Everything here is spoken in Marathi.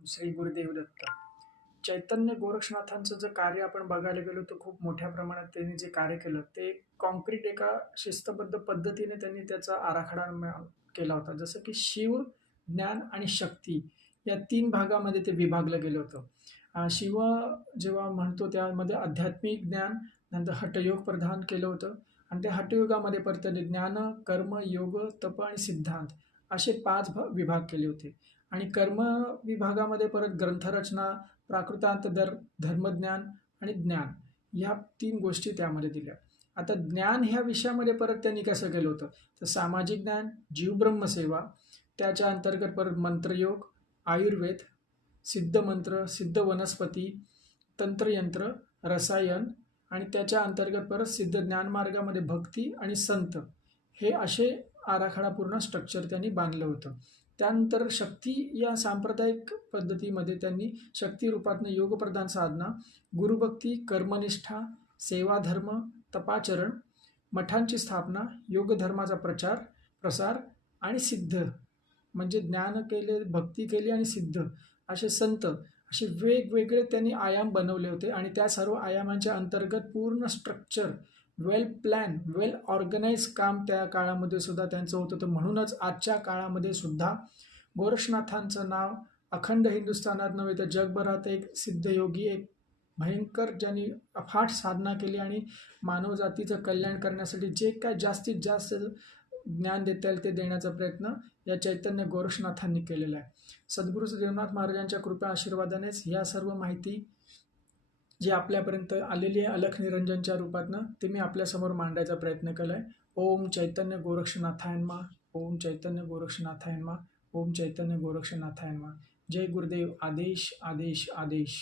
श्री गुरुदेव दत्त. चैतन्य गोरक्षनाथांचं जे कार्य आपण बघायला गेलो तर खूप मोठ्या प्रमाणात त्यांनी जे कार्य केलं ते कॉन्क्रीट एका शिस्तबद्ध पद्धतीने त्यांनी त्याचा आराखडा केला होता. जसं की शिव, ज्ञान आणि शक्ती या 3 भागामध्ये ते विभागलं गेलं होतं. शिव जेव्हा म्हणतो त्यामध्ये आध्यात्मिक ज्ञान, नंतर हठयोग प्रदान केलं होतं आणि त्या हठयोगामध्ये परत त्यांनी ज्ञान, कर्म, योग, तप आणि सिद्धांत असे 5 विभाग केले होते. आणि कर्म विभागामध्ये परत ग्रंथरचना, प्राकृतांत धर्मज्ञान आणि ज्ञान ह्या 3 गोष्टी त्यामध्ये दिल्या. आता ज्ञान ह्या विषयामध्ये परत त्यांनी कसं केलं होतं, तर सामाजिक ज्ञान, जीवब्रह्मसेवा, त्याच्या अंतर्गत परत मंत्रयोग, आयुर्वेद, सिद्ध मंत्र, सिद्ध वनस्पती, तंत्रयंत्र, रसायन आणि त्याच्या अंतर्गत परत सिद्ध ज्ञानमार्गामध्ये भक्ती आणि संत हे असे आराखडा पूर्ण स्ट्रक्चर त्यांनी बांधलं होतं. त्यानंतर शक्ती या सांप्रदायिक पद्धतीमध्ये त्यांनी शक्ती रूपातनं योगप्रधान साधना, गुरुभक्ती, कर्मनिष्ठा, सेवाधर्म, तपाचरण, मठांची स्थापना, योगधर्माचा प्रसार आणि सिद्ध म्हणजे ज्ञान केले, भक्ती केली आणि सिद्ध असे संत असे वेगवेगळे त्यांनी आयाम बनवले होते आणि त्या सर्व आयामांच्या अंतर्गत पूर्ण स्ट्रक्चर वेल प्लॅन, वेल ऑर्गनाइज काम त्या काळामध्ये सुद्धा त्यांचं होतं. तर म्हणूनच आजच्या काळामध्ये सुद्धा गोरक्षनाथांचं नाव अखंड हिंदुस्थानात नव्हे तर जगभरात एक सिद्धयोगी, एक भयंकर ज्यांनी अफाट साधना केली आणि मानवजातीचं कल्याण करण्यासाठी जे काय जास्तीत जास्त ज्ञान देता येईल ते देण्याचा प्रयत्न या चैतन्य गोरक्षनाथांनी केलेला आहे. सद्गुरू देवनाथ महाराजांच्या कृपा आशीर्वादानेच ह्या सर्व माहिती जी आपल्यापर्यंत आलेली आहे अलख निरंजनच्या रूपातनं ते मी आपल्यासमोर मांडायचा प्रयत्न केला आहे. ओम चैतन्य गोरक्षनाथाय नमः. ओम चैतन्य गोरक्षनाथाय नमः. ओम चैतन्य गोरक्षनाथाय नमः. जय गुरुदेव. आदेश आदेश आदेश.